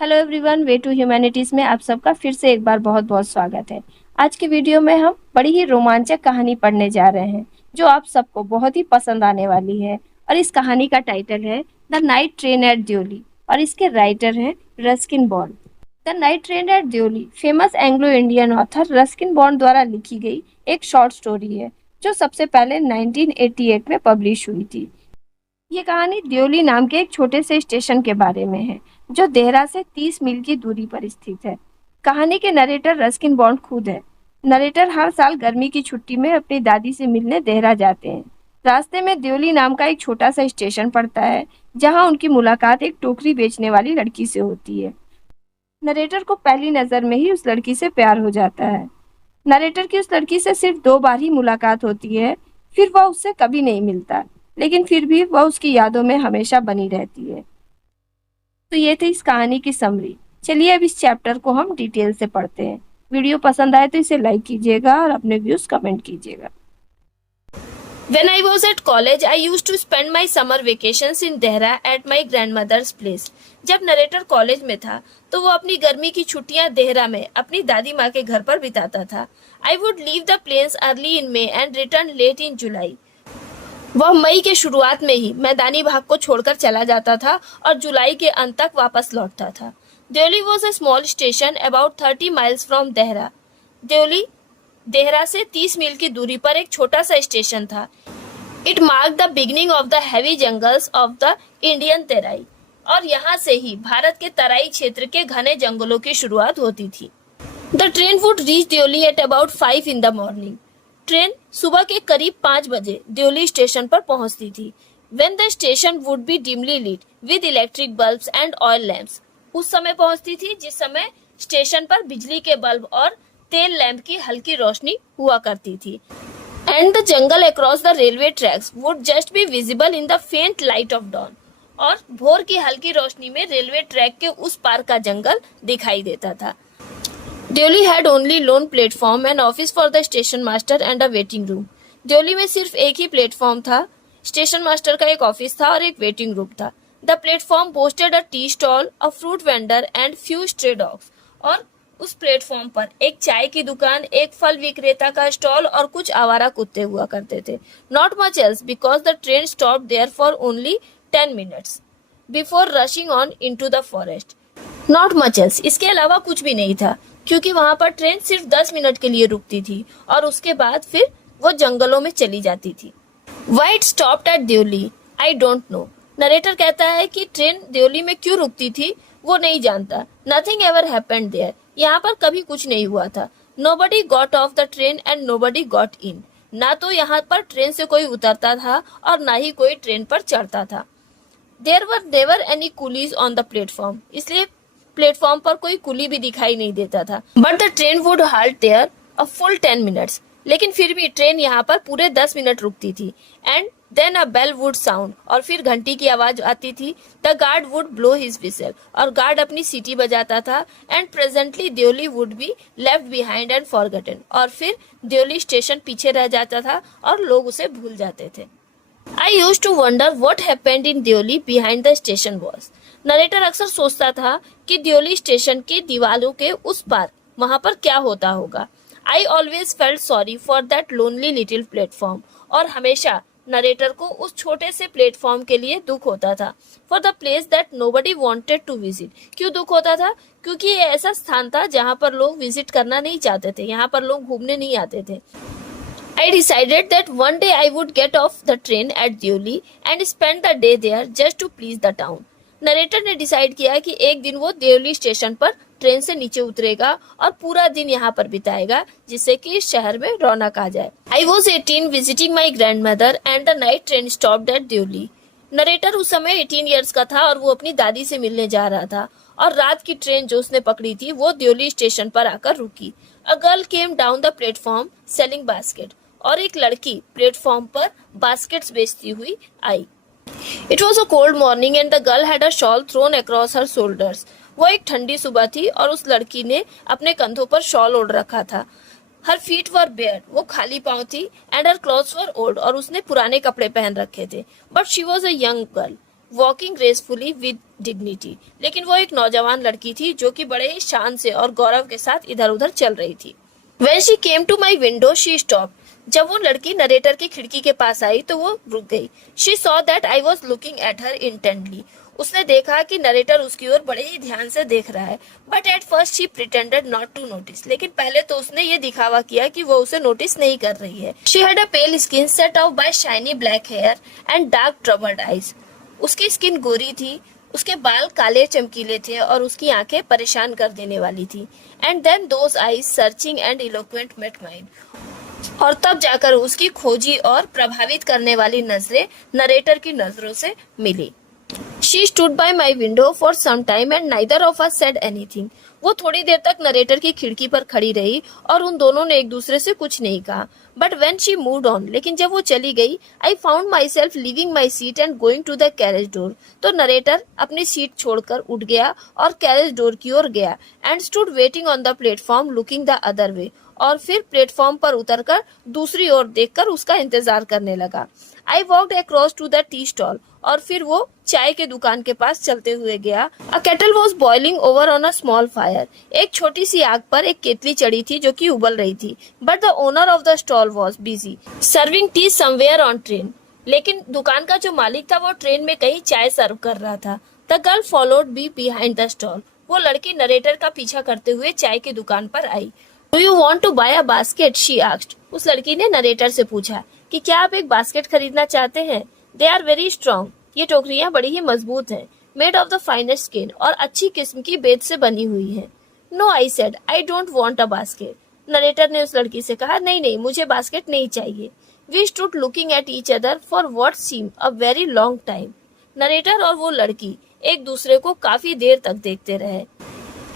Hello everyone, way to humanities में आप सबका फिर से एक बार बहुत बहुत स्वागत है। आज की वीडियो में हम बड़ी ही रोमांचक कहानी पढ़ने जा रहे हैं जो आप सबको बहुत ही पसंद आने वाली है। और इस कहानी का टाइटल है the night train at Deoli और इसके राइटर हैं Ruskin Bond. The night train at Deoli famous Anglo Indian author Ruskin Bond द्वारा लिखी गई एक शॉर्ट स्टोरी है जो सबसे पहले 1988 में पब्लिश हुई थी। ये कहानी द्योली नाम के एक छोटे से स्टेशन के बारे में है जो देहरा से 30 मील की दूरी पर स्थित है। कहानी के नरेटर रस्किन बॉन्ड खुद है। नरेटर हर साल गर्मी की छुट्टी में अपनी दादी से मिलने देहरा जाते हैं। रास्ते में द्योली नाम का एक छोटा सा स्टेशन पड़ता है जहां उनकी मुलाकात एक टोकरी बेचने वाली लड़की से होती है। नरेटर को पहली नजर में ही उस लड़की से प्यार हो जाता है। नरेटर की उस लड़की से सिर्फ 2 बार ही मुलाकात होती है, फिर वह उससे कभी नहीं मिलता, लेकिन फिर भी वह उसकी यादों में हमेशा बनी रहती है। तो ये थी इस कहानी की समरी। चलिए अब इस चैप्टर को हम डिटेल से पढ़ते हैं। वीडियो पसंद आए तो इसे लाइक कीजिएगा और अपने व्यूज कमेंट कीजिएगा। When I was at college, I used to spend my summer vacations in Dehra at my grandmother's place. जब नरेटर कॉलेज में था तो वो अपनी गर्मी की छुट्टियां देहरा में अपनी दादी माँ के घर पर बिताता था। I would leave the plains early in May and return late in July. वह मई के शुरुआत में ही मैदानी भाग को छोड़कर चला जाता था और जुलाई के अंत तक वापस लौटता था। Deoli was a small station about 30 miles from Dehra. Deoli Dehra से 30 मील की दूरी पर एक छोटा सा स्टेशन था। It mark the beginning of the heavy jungles of the Indian Terai, और यहाँ से ही भारत के तराई क्षेत्र के घने जंगलों की शुरुआत होती थी। The train would reach Deoli at about 5 in the morning. Train सुबह के करीब 5 बजे देवली स्टेशन पर पहुंचती थी। When the station would be dimly lit with electric bulbs and oil lamps. उस समय पहुंचती थी जिस समय स्टेशन पर बिजली के बल्ब और तेल लैंप की हल्की रोशनी हुआ करती थी। And the jungle across the railway tracks would just be visible in the faint light of dawn, और भोर की हल्की रोशनी में रेलवे ट्रैक के उस पार का जंगल दिखाई देता था। Deoli had only lone platform and office for the station master and a waiting room. Deoli में सिर्फ एक ही प्लेटफॉर्म था, स्टेशन मास्टर का एक ऑफिस था और एक वेटिंग रूम था। The platform boasted a tea stall, a fruit vendor and few stray dogs. और उस प्लेटफॉर्म पर एक चाय की दुकान, एक फल विक्रेता का स्टॉल और कुछ आवारा कुत्ते हुआ करते थे। Not much else because the train stop there for only 10 minutes before rushing on into the forest. Not much else, इसके अलावा कुछ भी नहीं था क्योंकि वहां पर ट्रेन सिर्फ 10 मिनट के लिए रुकती थी और उसके बाद फिर वो जंगलों में चली जाती थी। Why it stopped at Deoli? I don't know. Narrator कहता है कि ट्रेन देवली में क्यों रुकती थी वो नहीं जानता। Nothing ever happened there. यहाँ पर कभी कुछ नहीं हुआ था। Nobody got off the train and nobody got in. ना तो यहाँ पर ट्रेन से कोई उतरता था और ना ही कोई ट्रेन पर चढ़ता था। There were never any coolies on the platform. इसलिए प्लेटफॉर्म पर कोई कुली भी दिखाई नहीं देता था। But the train would halt there a full 10 minutes. लेकिन फिर भी ट्रेन यहाँ पर पूरे 10 मिनट रुकती थी। And then a bell would sound, और फिर घंटी की आवाज आती थी। The guard would blow his whistle, और गार्ड अपनी सीटी बजाता था। And presently Deoli would be left behind and forgotten, और फिर देवली स्टेशन पीछे रह जाता था और लोग उसे भूल जाते थे। I used to wonder what happened in Deoli behind the station walls. Narrator अक्सर सोचता था कि देवली स्टेशन की दीवारों के उस पार वहां पर क्या होता होगा। I always felt sorry for that lonely little platform, और हमेशा नरेटर को उस छोटे से प्लेटफॉर्म के लिए दुख होता था। For the place that nobody wanted to visit. क्यों दुख होता था? क्योंकि ये ऐसा स्थान था जहाँ पर लोग विजिट करना नहीं चाहते थे, यहाँ पर लोग घूमने नहीं आते थे। I decided that one day I would get off the train at Deoli and spend the day there just to please the town. Narrator ने डिसाइड किया कि एक दिन वो देवली स्टेशन पर ट्रेन से नीचे उतरेगा और पूरा दिन यहाँ पर बिताएगा जिससे कि इस शहर में रौनक आ जाए। I was 18 visiting my grandmother and the night train stopped at Deoli. Narrator उस समय 18 इयर्स का था और वो अपनी दादी से मिलने जा रहा था, और रात की ट्रेन जो उसने पकड़ी थी वो देवली स्टेशन पर आकर रुकी। A girl came down the platform selling basket. और एक लड़की प्लेटफॉर्म पर बास्केट्स बेचती हुई आई। It was a cold morning and the girl had a shawl thrown across her shoulders. वो एक ठंडी सुबह थी और उस लड़की ने अपने कंधों पर शॉल ओढ़ रखा था। हर फीट वर बेयर, वो खाली पांव थी। And her clothes were old, और उसने पुराने कपड़े पहन रखे थे। But she was a young girl. Walking gracefully with dignity. लेकिन वो एक नौजवान लड़की थी जो कि बड़े ही शान से और गौरव के साथ इधर उधर चल रही थी। When she came to my window, she stopped. जब वो लड़की नरेटर की खिड़की के पास आई तो वो रुक गई। She saw that I was looking at her intently. उसने देखा कि नरेटर उसकी ओर बड़े ही ध्यान से देख रहा है। But at first she pretended not to notice. लेकिन पहले तो उसने ये दिखावा किया कि वो उसे नोटिस नहीं कर रही है। She had a pale skin set off by shiny black hair and dark troubled eyes. उसकी स्किन गोरी थी, उसके बाल काले चमकीले थे और उसकी आंखें परेशान कर देने वाली थी। And then those eyes searching and eloquent met mine. और तब जाकर उसकी खोजी और प्रभावित करने वाली नजरें नरेटर की नजरों से मिली। She stood by my window for some time and neither of us said anything. वो थोड़ी देर तक नरेटर की खिड़की पर खड़ी रही और उन दोनों ने एक दूसरे से कुछ नहीं कहा। But when she moved on, लेकिन जब वो चली गई, I found myself leaving my seat and going to the carriage door. तो नरेटर अपनी सीट छोड़कर उठ गया और कैरेज डोर की ओर गया and stood waiting on the platform looking the other way. और फिर प्लेटफॉर्म पर उतरकर दूसरी ओर देखकर उसका इंतजार करने लगा। I walked across to the tea stall. और फिर वो चाय के दुकान के पास चलते हुए गया। A kettle was boiling over on a small fire. एक छोटी सी आग पर एक केतली चढ़ी थी जो कि उबल रही थी। But the owner of the stall was busy serving tea somewhere on train. लेकिन दुकान का जो मालिक था वो ट्रेन में कहीं चाय सर्व कर रहा था। The girl followed me behind the stall. वो लड़की नरेटर का पीछा करते हुए चाय की दुकान पर आई। Do you want to buy a basket? She asked. उस लड़की ने नरेटर से पूछा कि क्या आप एक बास्केट खरीदना चाहते हैं? They are very strong. ये टोकरियां बड़ी ही मजबूत हैं, made of the finest skin और अच्छी किस्म की बेत से बनी हुई हैं। No, I said, I don't want a basket. Narrator ने उस लड़की से कहा, नहीं नहीं, मुझे बास्केट नहीं चाहिए। We stood looking at each other for what seem a very long time. Narrator और वो लड़की एक दूसरे को काफी देर तक देखते रहे।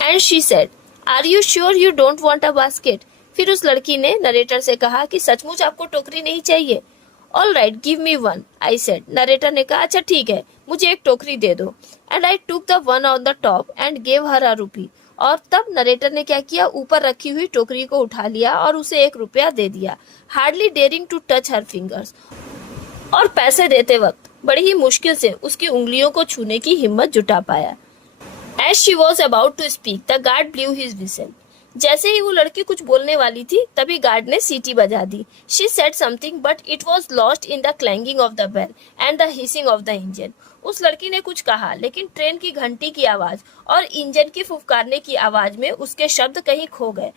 And she said, are you sure you don't want a basket? फिर उस लड़की ने नरेटर से कहा कि सचमुच आपको टोकरी नहीं चाहिए? All right, give me one, I said. Narrator ने कहा, अच्छा ठीक है, मुझे एक टोकरी दे दो। And I took the one on the top and gave her a rupee. और तब नरेटर ने क्या किया, ऊपर रखी हुई टोकरी को उठा लिया और उसे 1 रुपया दे दिया, hardly daring to touch her fingers. और पैसे देते वक्त बड़ी ही मुश्किल से उसकी उंगलियों को छूने की हिम्मत जुटा पाया। As she was about to speak, the guard blew his whistle. जैसे ही वो लड़की कुछ बोलने वाली थी तभी गार्ड ने सीटी बजा दी। She said something but it was lost in the clanging of the bell and the hissing of the engine. उस लड़की ने कुछ कहा लेकिन ट्रेन की घंटी की आवाज और इंजन की फुफकारने की आवाज में उसके शब्द कहीं खो गए।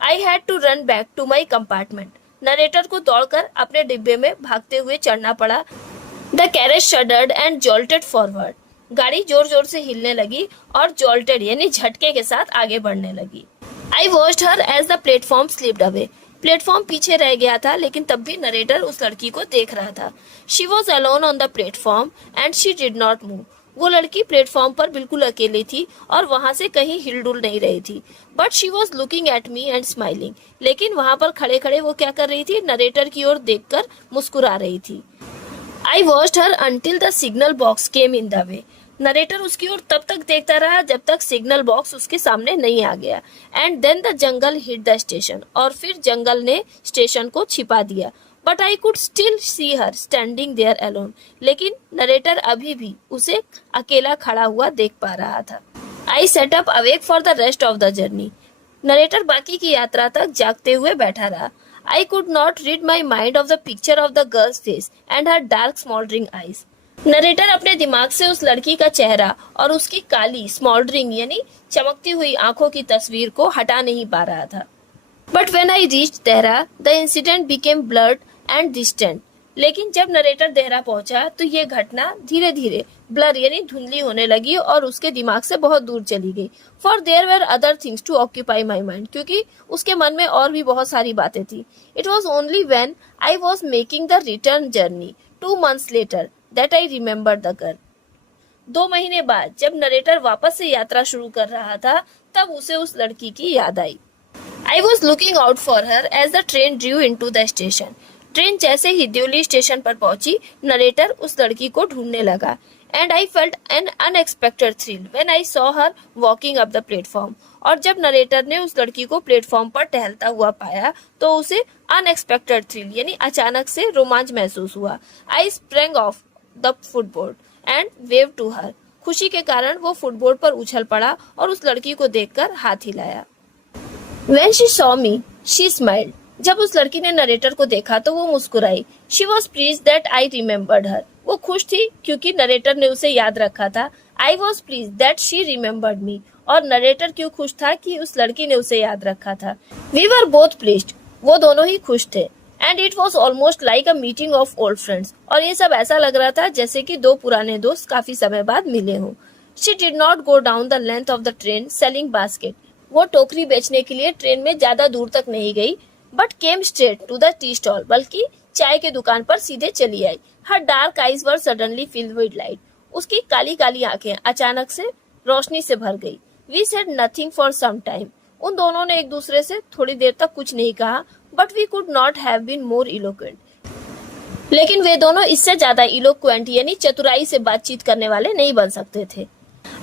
I had to run back to my compartment. Narrator को दौड़कर अपने डिब्बे में भागते हुए चढ़ना पड़ा। The carriage shuddered and jolted forward. गाड़ी जोर जोर से हिलने लगी और जॉल्टेड यानी झटके के साथ आगे बढ़ने लगी। I watched her as the platform slipped away. Platform पीछे रह गया था लेकिन तब भी नरेटर उस लड़की को देख रहा था। She was alone on the platform and she did not move. वो लड़की प्लेटफॉर्म पर बिल्कुल अकेली थी और वहां से कहीं हिलडुल नहीं रही थी। But she was looking at me and smiling. लेकिन वहां पर खड़े खड़े वो क्या कर रही थी, नरेटर की ओर देखकर मुस्कुरा रही थी। I watched her until the signal box came in the way. Narrator उसकी ओर तब तक देखता रहा जब तक सिग्नल बॉक्स उसके सामने नहीं आ गया। And then the jungle hit the station. और फिर जंगल ने स्टेशन को छिपा दिया। But I could still see her standing there alone. लेकिन नरेटर अभी भी उसे अकेला खड़ा हुआ देख पा रहा था। I sat up awake for the rest of the journey. Narrator बाकी की यात्रा तक जागते हुए बैठा रहा। I could not rid my mind of the picture of the girl's face and her dark smoldering eyes. Narrator अपने दिमाग से उस लड़की का चेहरा और उसकी काली स्मॉल्डरिंग यानी चमकती हुई आंखों की तस्वीर को हटा नहीं पा रहा था। But when I reached Dehra, the incident became blurred and distant. लेकिन जब नरेटर देहरा पहुंचा तो ये घटना धीरे धीरे ब्लर यानी धुंधली होने लगी और उसके दिमाग से बहुत दूर चली गई। For there were other things to occupy my mind, क्योंकि उसके मन में और भी बहुत सारी बातें थी। It was only when I was making the return journey 2 months later that I remember the girl. 2 महीने बाद जब नरेटर वापस से यात्रा शुरू कर रहा था तब उसे उस लड़की की याद आई। I was looking out for her as the train drew in to the station. Train जैसे ही दिल्ली स्टेशन पर पहुंची नरेटर उस लड़की को ढूंढने लगा। And I felt N unexpected thrill when I saw her walking up the platform. और जब नरेटर ने उस लड़की को प्लेटफॉर्म पर टहलता हुआ पाया तो उसे अनएक्सपेक्टेड थ्रिल यानी अचानक से रोमांच महसूस हुआ। I sprang off the footboard and wave to her. खुशी के कारण वो फुटबोर्ड पर उछल पड़ा और उस लड़की को देखकर हाथ हिलाया। When she saw me, she smiled. जब उस लड़की ने नरेटर को देखा तो वो मुस्कुराई। She was pleased that I remembered her. वो खुश थी क्योंकि नरेटर ने उसे याद रखा था। I was pleased that she remembered me. और नरेटर क्यों खुश था कि उस लड़की ने उसे याद रखा था। We were both pleased. वो दोनों ही खुश थे। And it was almost like a meeting of old friends. और ये सब ऐसा लग रहा था जैसे कि दो पुराने दोस्त काफी समय बाद मिले हों। She did not go down the length of the train selling basket. वो टोकरी बेचने के लिए ट्रेन में ज्यादा दूर तक नहीं गई, but came straight to the tea stall, बल्कि चाय के दुकान पर सीधे चली आई। Her dark eyes were suddenly filled with light. उसकी काली काली आंखें अचानक से रोशनी से भर गई। We said nothing for some time. उन दोनों ने एक दूसरे से थोड़ी देर तक कुछ नहीं कहा, but we could not have been more eloquent. लेकिन वे दोनों इससे ज्यादा इलोक्वेंट यानी चतुराई से बातचीत करने वाले नहीं बन सकते थे।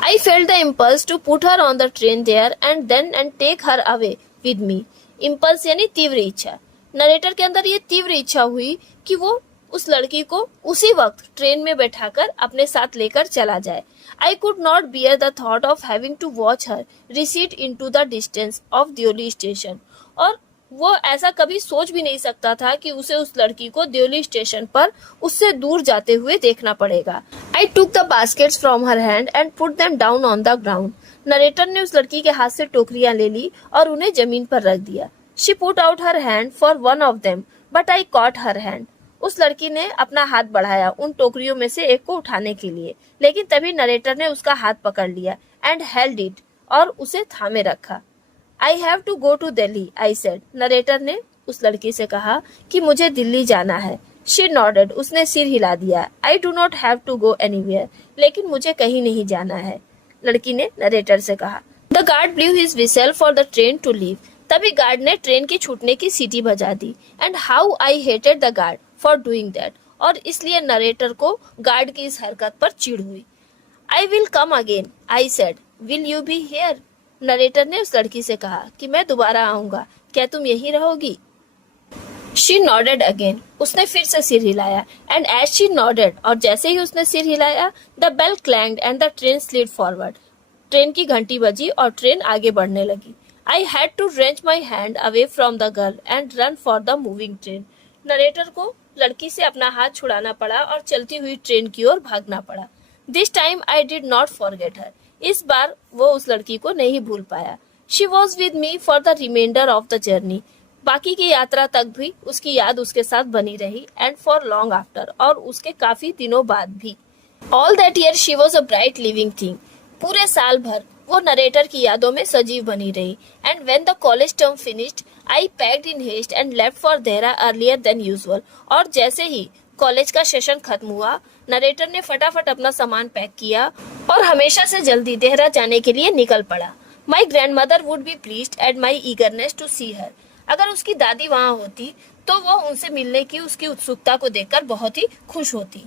I felt the impulse to put her on the train there and take her away with me. Impulse यानी तीव्र इच्छा। नरेटर के अंदर ये तीव्र इच्छा हुई कि वो उस लड़की को उसी वक्त ट्रेन में बैठाकर अपने साथ लेकर चला जाए। I could not bear the thought of having to watch her recede into the distance of Deoli station. और वो ऐसा कभी सोच भी नहीं सकता था कि उसे उस लड़की को देवली स्टेशन पर उससे दूर जाते हुए देखना पड़ेगा। I took the baskets from her hand and put them down on the ground. Narrator ने उस लड़की के हाथ से टोकरियां ले ली और उन्हें जमीन पर रख दिया। She put out her hand for one of them, but I caught her hand. उस लड़की ने अपना हाथ बढ़ाया उन टोकरियों में से एक को उठाने के लिए, लेकिन तभी नरेटर ने उसका हाथ पकड़ लिया and held it और उसे थामे रखा। I have to go to Delhi, I said. Narrator ने उस लड़की से कहा कि मुझे दिल्ली जाना है। She nodded. उसने सिर हिला दिया। I do not have to go anywhere. लेकिन मुझे कहीं नहीं जाना है। लड़की ने नरेटर से कहा। The guard blew his whistle for the train to leave. तभी गार्ड ने ट्रेन की छूटने की सीटी बजा दी। And how I hated the guard for doing that. और इसलिए नरेटर को गार्ड की इस हरकत पर चिढ़ हुई। I will come again, I said. Will you be here? Narrator ने उस लड़की से कहा कि मैं दोबारा आऊंगा, क्या तुम यहीं रहोगी? She nodded again. उसने फिर से सिर हिलाया। And as she nodded, और जैसे ही उसने सिर हिलाया, the bell clanged and the train slid forward. Train की घंटी बजी और ट्रेन आगे बढ़ने लगी। I had to wrench my hand away from the girl and run for the moving train. Narrator को लड़की से अपना हाथ छुड़ाना पड़ा और चलती हुई ट्रेन की ओर भागना पड़ा। This time I did not forget her. इस बार वो उस लड़की को नहीं भूल पाया। She was with me for the remainder of the journey. बाकी की यात्रा तक भी उसकी याद उसके साथ बनी रही and for long after, और उसके काफी दिनों बाद भी। All that year she was a bright living thing. पूरे साल भर वो नरेटर की यादों में सजीव बनी रही। And when the college term finished, I packed in haste and left for Dehra earlier than usual. और जैसे ही कॉलेज का सेशन खत्म हुआ, नरेटर ने फटाफट अपना सामान पैक किया और हमेशा से जल्दी देहरा जाने के लिए निकल पड़ा। My grandmother would be pleased at my eagerness to see her. अगर उसकी दादी वहाँ होती तो वो उनसे मिलने की उसकी उत्सुकता को देखकर बहुत ही खुश होती।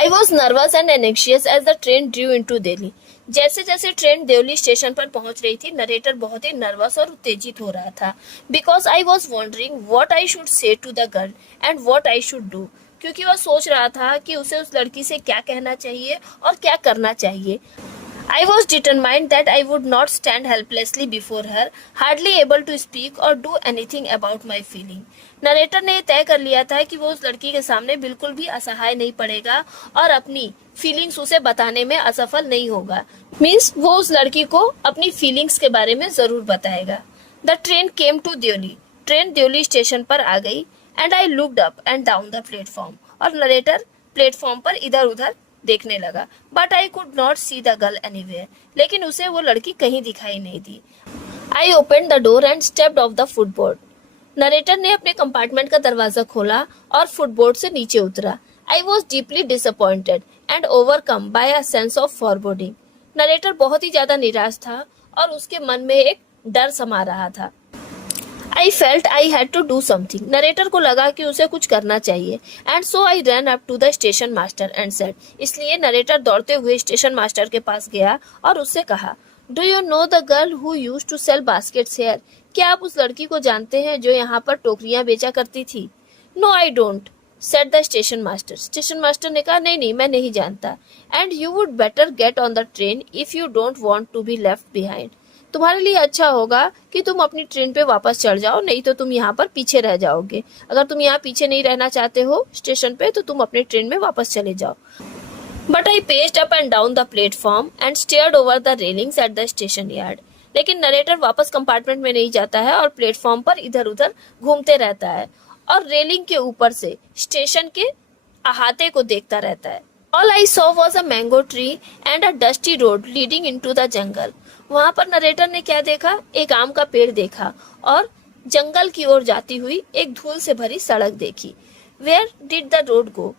I was nervous and anxious as the train drew into Delhi. जैसे जैसे ट्रेन देवली स्टेशन पर पहुंच रही थी, नरेटर बहुत ही नर्वस और उत्तेजित हो रहा था। Because I was wondering what I should say to the girl and what I should do. क्योंकि वह सोच रहा था कि उसे उस लड़की से क्या कहना चाहिए और क्या करना चाहिए। I was determined that I would not stand helplessly before her, hardly able to speak or do anything about my feeling. Narrator ने तय कर लिया था कि वो उस लड़की के सामने बिल्कुल भी असहाय नहीं पड़ेगा और अपनी फीलिंग्स उसे बताने में असफल नहीं होगा। मीन्स वो उस लड़की को अपनी फीलिंग्स के बारे में जरूर बताएगा। The train came to Deoli. Train Deoli station पर आ गई। And I looked up and down the platform. और नरेटर प्लेटफॉर्म पर इधर उधर देखने लगा। But I could not see the girl anywhere. लेकिन उसे वो लड़की कहीं दिखाई नहीं दी। I opened the door and stepped off the footboard. Narrator ने अपने कंपार्टमेंट का दरवाजा खोला और फुटबोर्ड से नीचे उतरा। I was deeply disappointed and overcome by a sense of foreboding. Narrator बहुत ही ज्यादा निराश था और उसके मन में एक डर समा रहा था। I felt I had to do something. Narrator को लगा कि उसे कुछ करना चाहिए। And so I ran up to the station master and said. इसलिए नरेटर दौड़ते हुए स्टेशन मास्टर के पास गया और उससे कहा, Do you know the girl who used to sell baskets here? क्या आप उस लड़की को जानते हैं जो यहाँ पर टोकरियाँ बेचा करती थी? No, I don't. Said the station master. Station master ने कहा नहीं नहीं मैं नहीं जानता। And you would better get on the train if you don't want to be left behind. तुम्हारे लिए अच्छा होगा कि तुम अपनी ट्रेन पे वापस चढ़ जाओ, नहीं तो तुम यहाँ पर पीछे रह जाओगे। अगर तुम यहाँ पीछे नहीं रहना चाहते हो स्टेशन पे तो तुम अपनी ट्रेन में वापस चले जाओ। But I paced up and down the platform and stared over the railings at the station yard. लेकिन नरेटर वापस कंपार्टमेंट में नहीं जाता है और प्लेटफॉर्म पर इधर उधर घूमते रहता है और रेलिंग के ऊपर से स्टेशन के अहाते को देखता रहता है। All I saw was a mango tree and a dusty road leading into the jungle। वहां पर नरेटर ने क्या देखा? एक आम का पेड़ देखा और जंगल की ओर जाती हुई एक धूल से भरी सड़क देखी। Where did the road go?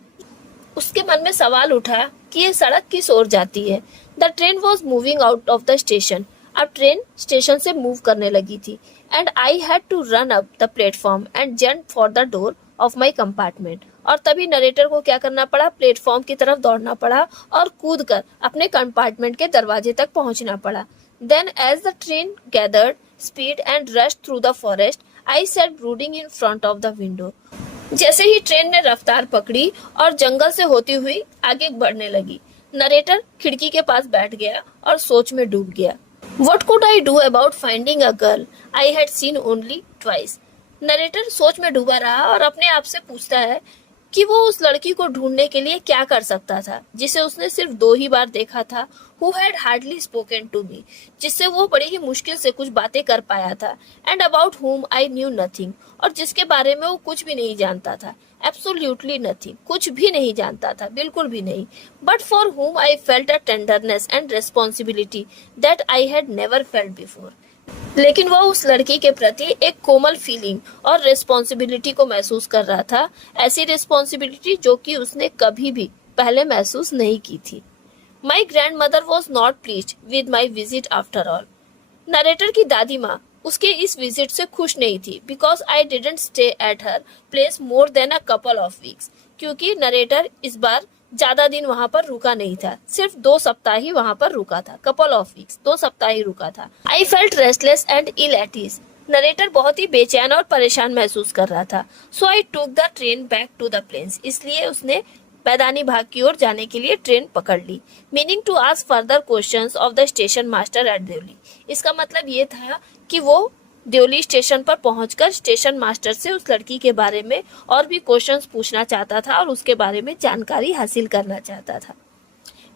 उसके मन में सवाल उठा कि ये सड़क किस ओर जाती है। The train was moving out of the station. अब ट्रेन स्टेशन से मूव करने लगी थी। And I had to run up the platform and jump for the door of my compartment. और तभी नरेटर को क्या करना पड़ा? प्लेटफॉर्म की तरफ दौड़ना पड़ा और कूद कर अपने कंपार्टमेंट के दरवाजे तक पहुंचना पड़ा। Then as the train gathered speed and rush through the forest I sat brooding in front of the window. जैसे ही ट्रेन ने रफ्तार पकड़ी और जंगल से होती हुई आगे बढ़ने लगी, नरेटर खिड़की के पास बैठ गया और सोच में डूब गया। What could I do about finding a girl I had seen only twice? Narrator सोच में डूबा रहा और अपने आप से पूछता है कि वो उस लड़की को ढूंढने के लिए क्या कर सकता था जिसे उसने सिर्फ 2 ही बार देखा था। Who had hardly spoken to me, जिससे वो बड़ी ही मुश्किल से कुछ बातें कर पाया था। And about whom I knew nothing, और जिसके बारे में वो कुछ भी नहीं जानता था। Absolutely nothing, कुछ भी नहीं जानता था, बिल्कुल भी नहीं। But for whom I felt a tenderness and responsibility that I had never felt before। लेकिन वो उस लड़की के प्रति एक कोमल फीलिंग और रिस्पॉन्सिबिलिटी को महसूस कर रहा था, ऐसी रिस्पॉन्सिबिलिटी जो कि उसने कभी भी पहले महसूस नहीं की थी। My grand mother was not pleased with my visit after all. Narrator की दादी माँ उसके इस विजिट से खुश नहीं थी, because I didn't stay at her place more than a couple of weeks. क्योंकि नरेटर इस बार ज्यादा दिन वहां पर रुका नहीं था, सिर्फ 2 सप्ताह ही वहां पर रुका था। कपल ऑफ वीक्स, 2 सप्ताह ही रुका था। I felt restless and ill at ease. Narrator बहुत ही बेचैन और परेशान महसूस कर रहा था। So I took the train back to the plains. इसलिए उसने मैदानी भाग की ओर जाने के लिए ट्रेन पकड़ ली। Meaning to ask further questions of the station master at Deoli. इसका मतलब ये था कि वो देवली स्टेशन पर पहुंचकर स्टेशन मास्टर से उस लड़की के बारे में और भी क्वेश्चंस पूछना चाहता था और उसके बारे में जानकारी हासिल करना चाहता था।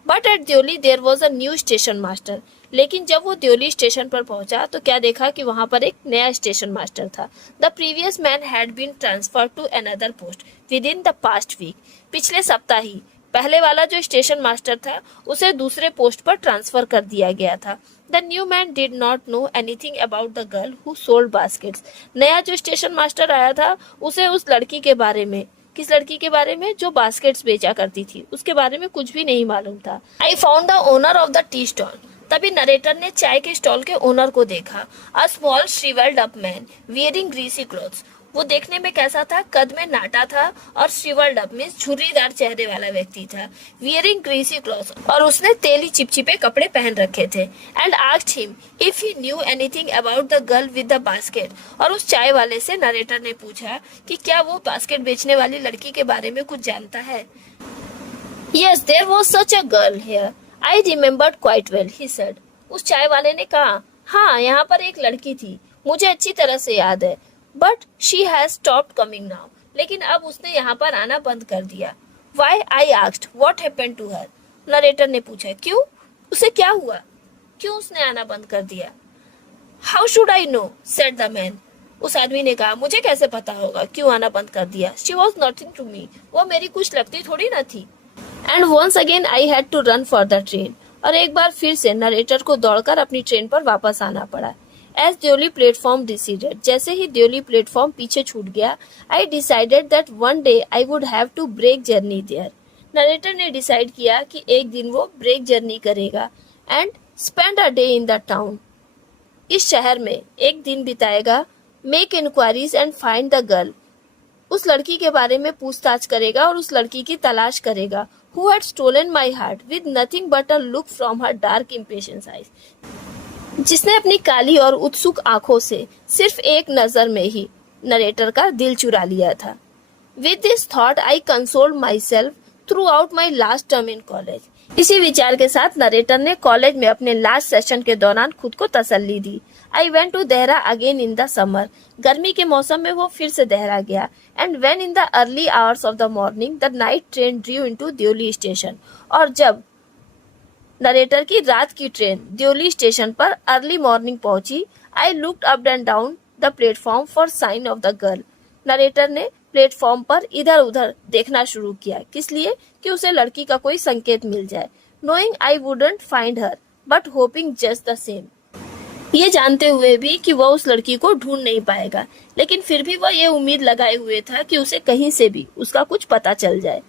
But at Deoli there was a new station master. लेकिन जब वो देवली स्टेशन पर पहुंचा तो क्या देखा कि वहां पर एक नया स्टेशन मास्टर था। The previous man had been transfer to another post within the past week. पिछले सप्ताह ही पहले वाला जो स्टेशन मास्टर था उसे दूसरे पोस्ट पर ट्रांसफर कर दिया गया था। The new man did not know anything about the girl who sold baskets. नया जो स्टेशन मास्टर आया था उसे उस लड़की के बारे में, किस लड़की के बारे में? जो बास्केट्स बेचा करती थी, उसके बारे में कुछ भी नहीं मालूम था। I found the owner of the tea stall. तभी नरेटर ने चाय के स्टॉल के ओनर को देखा। A small shrivelled up man wearing greasy clothes. वो देखने में कैसा था? कद में नाटा था और श्रिवेल्ड अप मींस झुर्रीदार चेहरे वाला व्यक्ति था। वियरिंग ग्रीसी क्लोथ्स, और उसने तेली चिपचिपे कपड़े पहन रखे थे। And asked him if he new anything about the girl with the basket. और उस चाय वाले से नरेटर ने पूछा कि क्या वो बास्केट बेचने वाली लड़की के बारे में कुछ जानता है। Yes, there was such a girl here. I remembered quite well, he said. उस चाय वाले ने कहा, हाँ यहाँ पर एक लड़की थी, मुझे अच्छी तरह से याद है। But she has stopped coming now. लेकिन अब उसने यहाँ पर आना बंद कर दिया। Why? I asked. What happened to her? Narrator ने पूछा, क्यों? उसे क्या हुआ? क्यों उसने आना बंद कर दिया? How should I know? said the man. उस आदमी ने कहा, मुझे कैसे पता होगा क्यों आना बंद कर दिया? She was nothing to me. वो मेरी कुछ लगती थोड़ी ना थी। And once again I had to run for the train. और एक बार फिर से नरेटर को दौड़कर अपनी ट्रेन पर वापस आना पड़ा। एज देवली प्लेटफॉर्म डिसीडेड, जैसे ही देवली प्लेटफॉर्म पीछे छूट गया, I decided that one day I would have to break journey there. Narrator ने डिसाइड किया कि एक दिन वो ब्रेक जर्नी करेगा and spend a day in the town. इस शहर में एक दिन बिताएगा। Make inquiries and find the girl, उस लड़की के बारे में पूछताछ करेगा और उस लड़की की तलाश करेगा। Who had stolen my heart with nothing but a look from her dark impatient eyes, जिसने अपनी काली और उत्सुक आंखों से सिर्फ एक नजर में ही नरेटर का दिल चुरा लिया था। With this thought, I consoled myself throughout my last term in college. इसी विचार के साथ नरेटर ने कॉलेज में अपने लास्ट सेशन के दौरान खुद को तसल्ली दी. I went to Dehra again in the summer. गर्मी के मौसम में वो फिर से देहरा गया. And when in the early hours of the morning, the night train drew into Deoli station. और जब नरेटर की रात की ट्रेन देओली स्टेशन पर अर्ली मॉर्निंग पहुंची, I looked up and down the platform for sign of the girl. Narrator ने platform पर इधर उधर देखना शुरू किया. किस लिए? कि उसे लड़की का कोई संकेत मिल जाए. Knowing I wouldn't find her, but hoping just the same. ये जानते हुए भी कि वह उस लड़की को ढूंढ नहीं पाएगा, लेकिन फिर भी वह ये उम्मीद लगाए हुए था कि उसे कहीं से भी उसका कुछ पता चल जाए.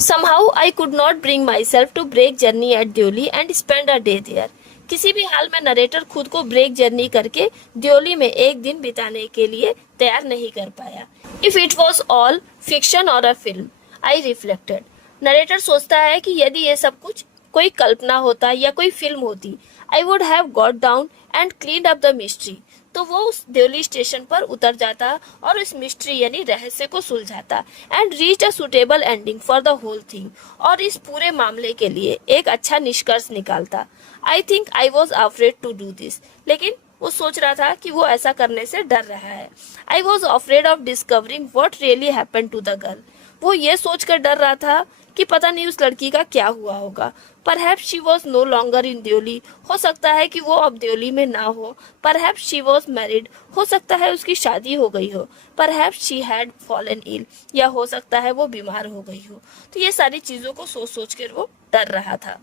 Somehow I could not bring myself to break journey at Deoli and spend a day there. किसी भी हाल में नरेटर खुद को ब्रेक जर्नी करके देओली में एक दिन बिताने के लिए तैयार नहीं कर पाया. If it was all fiction or a film, I reflected. Narrator सोचता है कि यदि ये सब कुछ कोई कल्पना होता या कोई फिल्म होती, I would have got down and cleaned up the mystery. तो वो उस देओली स्टेशन पर उतर जाता और इस मिस्ट्री यानी रहस्य को सुलझाता and reach a suitable ending for the whole thing, और इस पूरे मामले के लिए एक अच्छा निष्कर्ष निकालता. I think I was afraid to do this. लेकिन वो सोच रहा था कि वो ऐसा करने से डर रहा है. I was afraid of discovering what really happened to the girl. वो ये सोचकर डर रहा था कि पता नहीं उस लड़की का क्या हुआ होगा. Perhaps she was no longer in Deoli. हो सकता है कि वो अब देओली में ना हो. Perhaps she was married. हो सकता है उसकी शादी हो गई हो. Perhaps she had fallen ill. या हो सकता है वो बीमार हो गई हो. तो ये सारी चीजों को सोच सोच कर वो डर रहा था.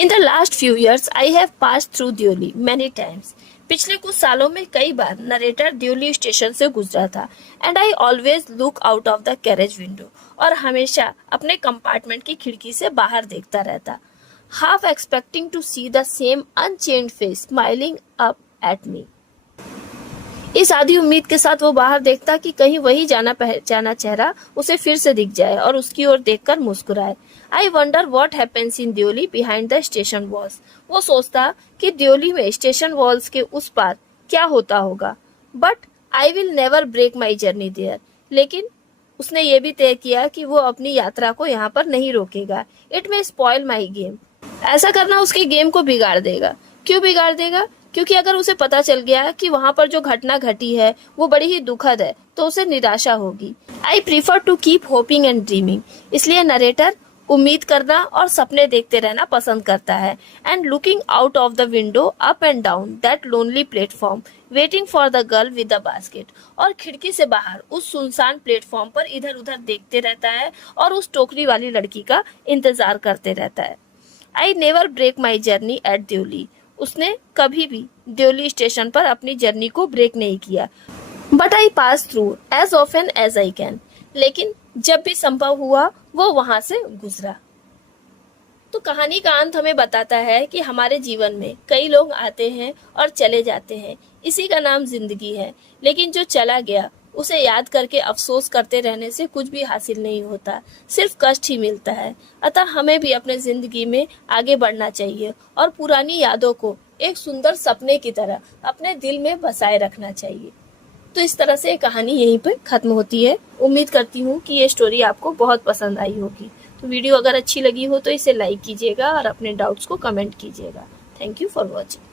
In the last few years, I have passed through Deoli many times. पिछले कुछ सालों में कई बार नरेटर देओली स्टेशन से गुजरा था. And I always look out of the carriage window. और हमेशा अपने कंपार्टमेंट की खिड़की से बाहर देखता रहता, half expecting to see the same unchanged face smiling up at me. इस आधी उम्मीद के साथ वो बाहर देखता कि कहीं वही जाना पहचाना चेहरा उसे फिर से दिख जाए और उसकी ओर देखकर मुस्कुराए. I wonder what happens in Deoli behind the station walls. वो सोचता कि देओली में स्टेशन वॉल्स के उस पार क्या होता होगा. But I will never break my journey there. लेकिन उसने ये भी तय किया कि वो अपनी यात्रा को यहाँ पर नहीं रोकेगा. It may spoil my game. ऐसा करना उसके गेम को बिगाड़ देगा. क्यों बिगाड़ देगा? क्योंकि अगर उसे पता चल गया कि वहां पर जो घटना घटी है वो बड़ी ही दुखद है, तो उसे निराशा होगी. I prefer to keep hoping and dreaming. इसलिए नरेटर उम्मीद करना और सपने देखते रहना पसंद करता है. And looking out of the window up and down that lonely platform waiting for the girl with the basket. और खिड़की से बाहर उस सुनसान प्लेटफॉर्म पर इधर उधर देखते रहता है और उस टोकरी वाली लड़की का इंतजार करते रहता है. I never break my journey at Deoli. उसने कभी भी देओली स्टेशन पर अपनी जर्नी को ब्रेक नहीं किया. But I pass through as often as I can. लेकिन जब भी संभव हुआ वो वहां से गुजरा. तो कहानी का अंत हमें बताता है कि हमारे जीवन में कई लोग आते हैं और चले जाते हैं. इसी का नाम जिंदगी है. लेकिन जो चला गया उसे याद करके अफसोस करते रहने से कुछ भी हासिल नहीं होता, सिर्फ कष्ट ही मिलता है. अतः हमें भी अपने जिंदगी में आगे बढ़ना चाहिए और पुरानी यादों को एक सुंदर सपने की तरह अपने दिल में बसाए रखना चाहिए. तो इस तरह से कहानी यहीं पे खत्म होती है. उम्मीद करती हूँ कि ये स्टोरी आपको बहुत पसंद आई होगी. तो वीडियो अगर अच्छी लगी हो तो इसे लाइक कीजिएगा और अपने डाउट्स को कमेंट कीजिएगा. Thank you for watching.